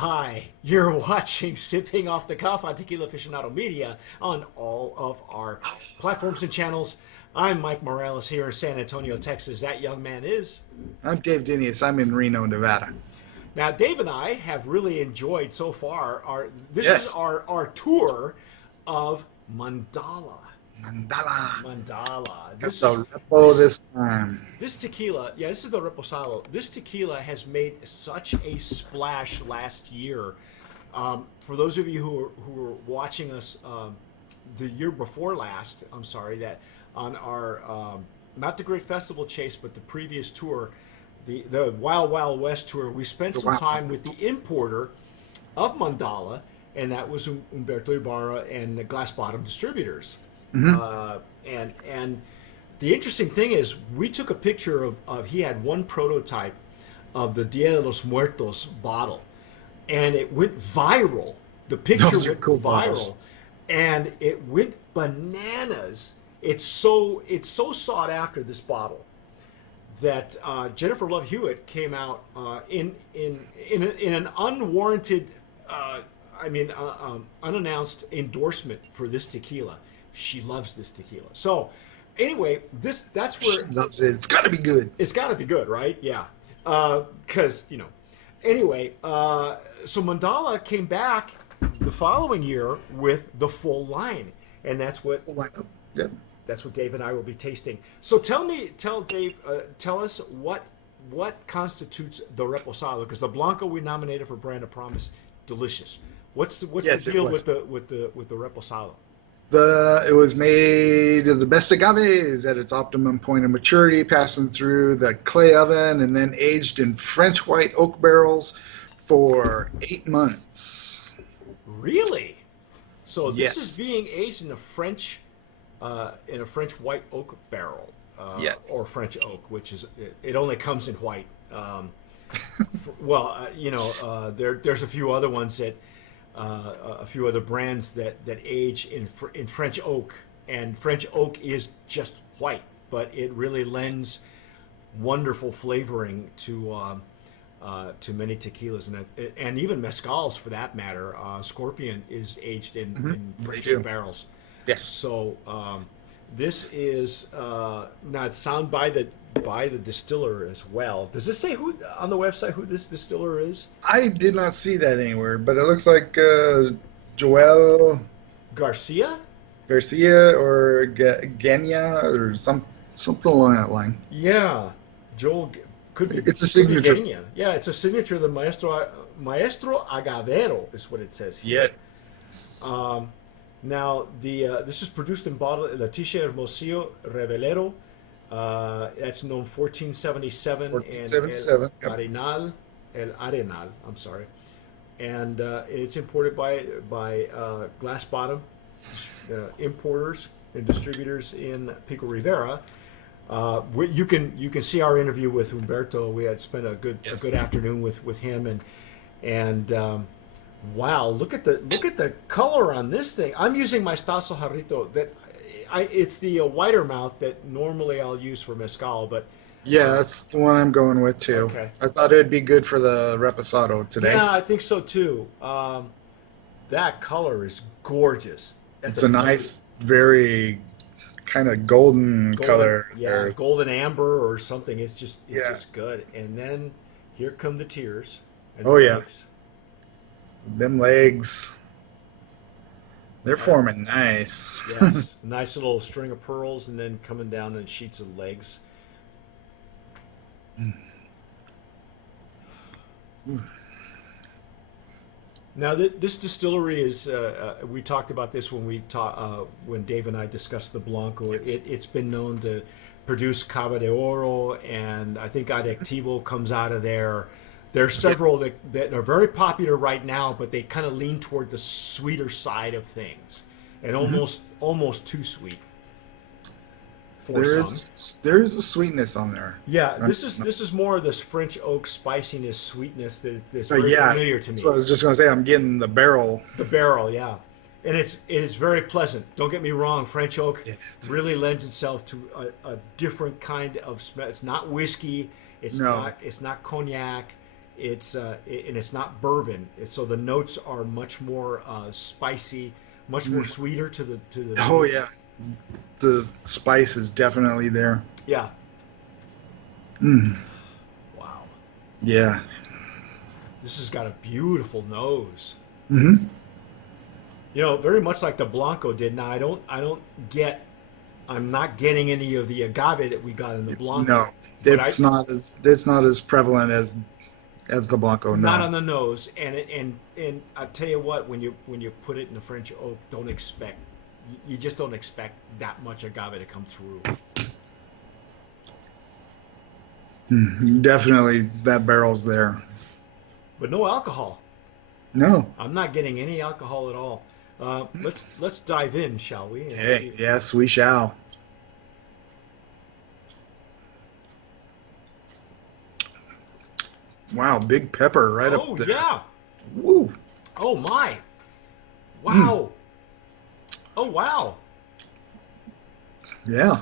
Hi, you're watching Sipping Off the Cuff on Tequila Aficionado Media on all of our platforms and channels. I'm Mike Morales here in San Antonio, Texas. That young man is. I'm Dave Dinius. I'm in Reno, Nevada. Now, Dave and I have really enjoyed so far this is Yes, our tour of Mandala. Mandala. Mandala. Got This is the repo this this time. This tequila, yeah, this is the Reposado. This tequila has made such a splash last year. For those of you who were watching us the year before last, I'm sorry, that on our not the Great Festival Chase, but the previous tour, the Wild Wild West tour, we spent The some wow. time with the importer of Mandala, and that was Umberto Ibarra and the Glass Bottom Distributors. Hmm. And the interesting thing is, we took a picture of he had one prototype of the Dia de los Muertos bottle, and it went viral. The picture Those are went cool bottles. viral, and it went bananas. It's so sought after, this bottle, that Jennifer Love Hewitt came out in an unwarranted, unannounced endorsement for this tequila. She loves this tequila. So anyway, that's She where loves it. It's got to be good. it's got to be good, right? Yeah, because Anyway, so Mandala came back the following year with the full line, and Full lineup. Yep. that's what Dave and I will be tasting. So tell Dave, tell us what constitutes the Reposado, because the Blanco we nominated for Brand of Promise, delicious. What's Yes, the it deal was. with the Reposado? It was made of the best agaves at its optimum point of maturity, passing through the clay oven and then aged in French white oak barrels for 8 months. Really? So this is Yes. being aged in a French white oak barrel, or Yes. French oak, which is it only comes in white. Well, there's a few other ones a few other brands that age in French oak, and French oak is just white, but it really lends wonderful flavoring to many tequilas and even mezcals for that matter. Scorpion is aged in They French oak do. barrels. Yes. So this is not sound by the distiller as well. Does this say who on the website who this distiller is? I did not see that anywhere, but it looks like Joel Garcia? Garcia or Genya or something along that line. Yeah, Joel could be It's a could be signature. Genia. Yeah, it's a signature of the Maestro Agavero is what it says here. Yes. Um, Now this is produced in bottle Leticia Hermosillo Revelero. That's known 1477 and El 1477. Yep. Arenal. I'm sorry, and it's imported by Glass Bottom importers and distributors in Pico Rivera. You can see our interview with Humberto. We had spent a Yes. good afternoon with him, and wow, look at the color on this thing. I'm using my Stasso Jarrito. It's the whiter mouth that normally I'll use for mezcal, but Yeah, uh, that's the one I'm going with too. okay. I thought it'd be good for the Reposado today. Yeah, I think so too. That color is gorgeous. That's It's a a beauty. nice, very kind of golden Golden, color yeah, there. golden amber or something. It's Yeah. just good. And then here come the tears and the Oh yeah, legs. them legs, they're Uh, forming nice. yes, nice little string of pearls, and then coming down in sheets of legs. Now, this distillery is. We talked about this when Dave and I discussed the Blanco. Yes. It's been known to produce Cava de Oro, and I think Adectivo comes out of there. There are Yeah. several that are very popular right now, but they kind of lean toward the sweeter side of things, and Mhm. almost too sweet for There some. is a sweetness on there. Yeah, Um, this is more of this French oak spiciness, sweetness that's very yeah, familiar to that's me. what I was just gonna say. I'm getting the barrel. The barrel, yeah, and it is very pleasant. Don't get me wrong. French oak Yeah. really lends itself to a different kind of smell. It's not whiskey. It's No. not. It's not cognac. and it's not bourbon. So the notes are much more spicy, much more sweeter to the Oh nose. yeah, the spice is definitely there. Yeah. Mm. Wow. Yeah. This has got a beautiful nose. Hmm. Very much like the Blanco did. Now I'm not getting any of the agave that we got in the No, Blanco, but it's not as prevalent as the Blanco. not No. on the nose. And I tell you what, when you put it in the French oak, you just don't expect that much agave to come through. Definitely that barrel's there. But no alcohol. No. I'm not getting any alcohol at all. Let's dive in, shall we? And Okay. see. Yes, we shall. Wow, big pepper right up Oh there. yeah. Woo. Oh my. Mm. Wow. Oh wow. Yeah.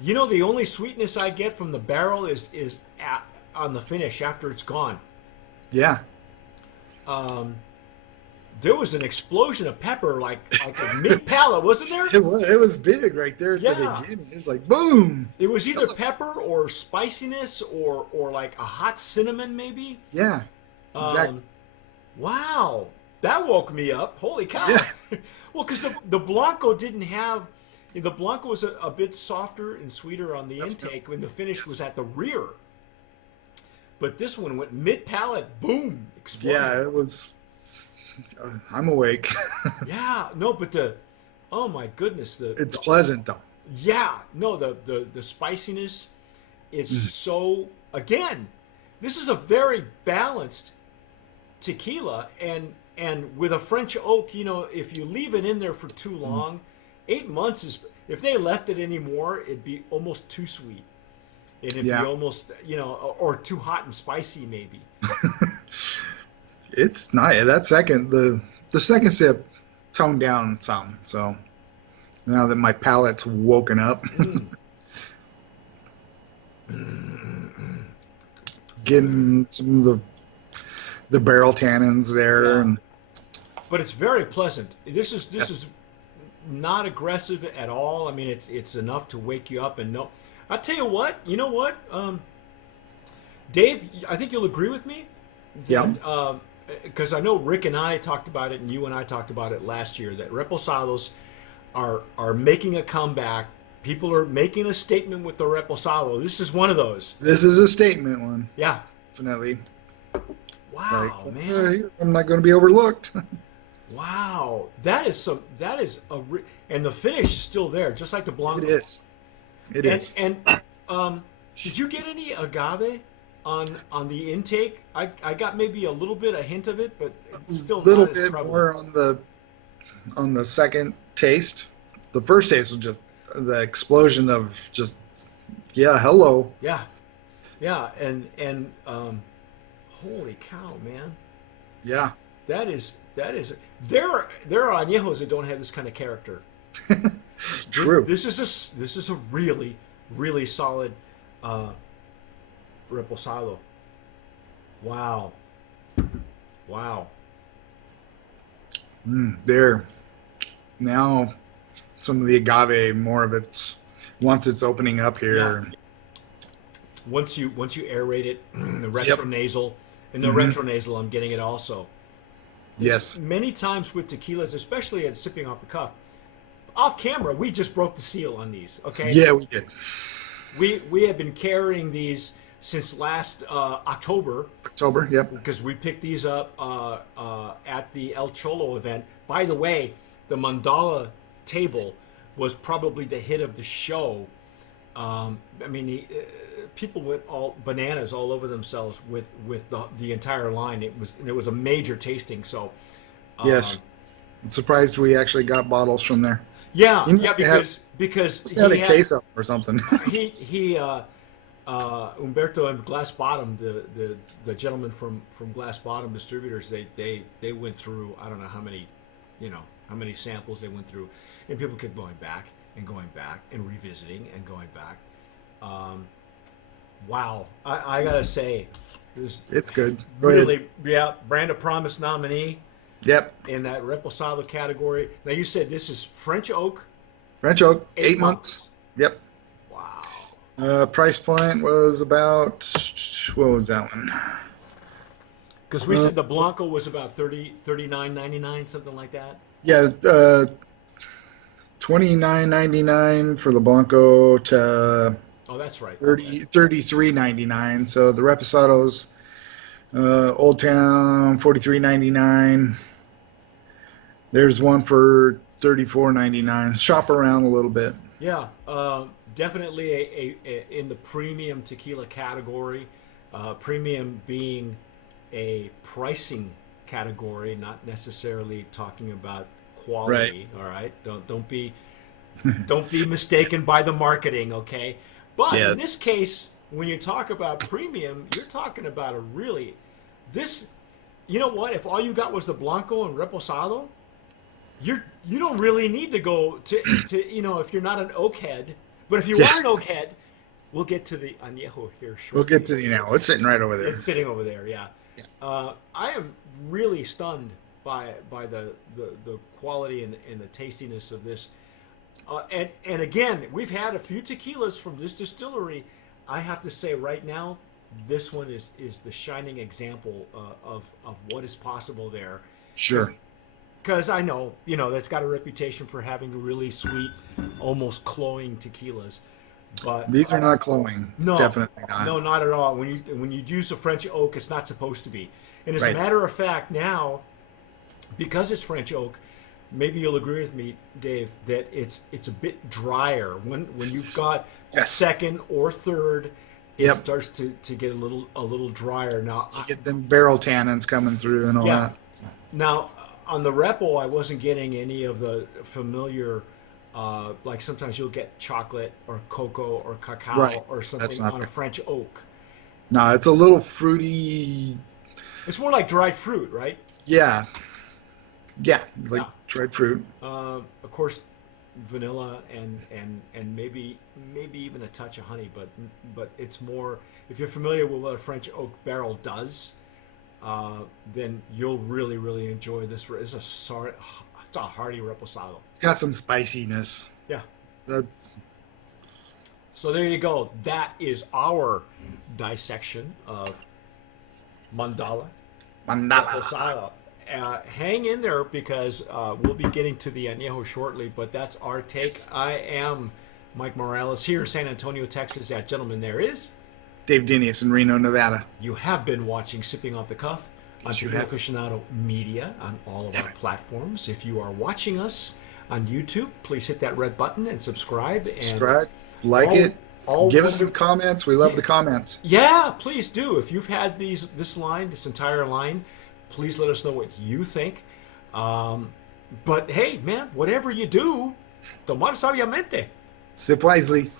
The only sweetness I get from the barrel on the finish after it's gone. Yeah. Um, there was an explosion of pepper, like mid palate, wasn't there? It was big right there at the Yeah. beginning. It's like boom. It was either pepper or spiciness or like a hot cinnamon maybe. Yeah. Exactly. Um, wow, that woke me up. Holy cow! Yeah. Well, because the Blanco didn't have. The Blanco was a bit softer and sweeter on the Definitely. intake when the finish was Yes. at the rear. But this one went mid palate, boom, Yeah, explosion. it was. I'm awake. Yeah, no, but oh my goodness, It's pleasant though. yeah, no, the spiciness is Mm. so, again, this is a very balanced tequila, and with a French oak, if you leave it in there for too Mm. long, 8 months is, if they left it anymore, it'd be almost too sweet. And it'd be Yeah. almost, or too hot and spicy maybe. It's nice. The second sip toned down some. So now that my palate's woken up, Mm. getting some of the barrel tannins there, Yeah, and but it's very pleasant. This is yes, not aggressive at all. I mean, it's enough to wake you up and know. I'll tell you what. You know what, Dave? I think you'll agree with me yeah, that because I know Rick and I talked about it, and you and I talked about it last year. That Reposados are making a comeback. People are making a statement with the Reposado. This is one of those. this is a statement one, Yeah. definitely. It's like Wow, man. I'm not going to be overlooked. Wow. That is some. That is and the finish is still there, just like the It Blanco. is. It is. And did you get any agave on the intake? I got maybe a little bit, a hint of it, but A it's still little not as bit prevalent. more on the second taste. The first taste was just the explosion of just yeah, hello. Yeah, yeah, and holy cow, man, Yeah, that is there are añejos that don't have this kind of character. true. This is a really really solid uh, reposado. Wow, wow. There now, some of the agave, more of it's once it's opening up Yeah. here. Once you aerate it, the Yep. retronasal, and the Hmm. retronasal, I'm getting it also. Yes. Many times with tequilas, especially at sipping off the cuff, off camera, we just broke the seal on these. Okay, Yeah, we did. we have been carrying these since last October October. Yep. because we picked these up at the El Cholo event. By the way, the Mandala table was probably the hit of the show. I mean, people went all bananas all over themselves with the entire line. It was a major tasting. So, um, Yes. I'm surprised we actually got bottles from there. yeah, He must yeah, have, because must have had he a had case up or something. he Umberto and Glass Bottom, the gentleman from Glass Bottom Distributors, they went through, I don't know how many samples they went through, and people kept going back and revisiting and going back. Wow, I gotta say, This It's good. Go ahead. really, yeah, Brand of Promise nominee Yep. in that Reposado category. Now you said this is French oak, French oak, 8 8 months. Yep. Wow. Price point was about, what was that one? Because we said the Blanco was about 39.99, something like that. Yeah, $29.99 for the Blanco to Oh, that's right. 30 Okay. $33.99. So the Reposados, Old Town, $43.99. There's one for $34.99. Shop around a little bit. Yeah, definitely in the premium tequila category. Premium being a pricing category, not necessarily talking about quality. All right, don't be mistaken by the marketing. Okay, but in this Yes. case, when you talk about premium, you're talking about a really this. You know what? If all you got was the Blanco and Reposado, you don't really need to go to if you're not an oak head. But if you Yeah. are an oak head, we'll get to the añejo here shortly. We'll get to it's sitting right over there. It's sitting over there. Yeah. Yeah. I am really stunned by the quality and the tastiness of this. And again, we've had a few tequilas from this distillery. I have to say right now, this one is the shining example of what is possible there. Sure. Because I know, that's got a reputation for having really sweet, almost cloying tequilas. But These are not cloying. no, Definitely not. no, not at all. When you use a French oak, it's not supposed to be. And as a Right. matter of fact, now, because it's French oak, maybe you'll agree with me, Dave, that it's a bit drier. When you've got Yes. second or third, it Yep. starts to get a little drier. Now, You get them barrel tannins coming through and all Yeah. that. Now, on the Repo, I wasn't getting any of the familiar, like sometimes you'll get chocolate or cocoa or cacao Right. or That's something not on a good. French oak. No, it's a little fruity. It's more like dried fruit, right? Yeah. Yeah. Like Yeah. dried fruit. Of course, vanilla and maybe even a touch of honey, but it's more. If you're familiar with what a French oak barrel does, then you'll really enjoy this. It's a hearty reposado. It's got some spiciness. Yeah. That's So there you go. That is our dissection of Mandala Mandala. Reposado. Hang in there because we'll be getting to the añejo shortly, but that's our take. I am Mike Morales here in San Antonio, Texas. That gentleman there is. Dave Dinius in Reno, Nevada. You have been watching Sipping Off the Cuff on Yes, you Tequila have. Aficionado Media on all of our platforms. If you are watching us on YouTube, please hit that red button and subscribe. Subscribe, like all- it, all give us some wonderful- comments. We love the comments. Yeah, please do. If you've had this entire line, please let us know what you think. But hey, man, whatever you do, tomar sabiamente. Sip wisely.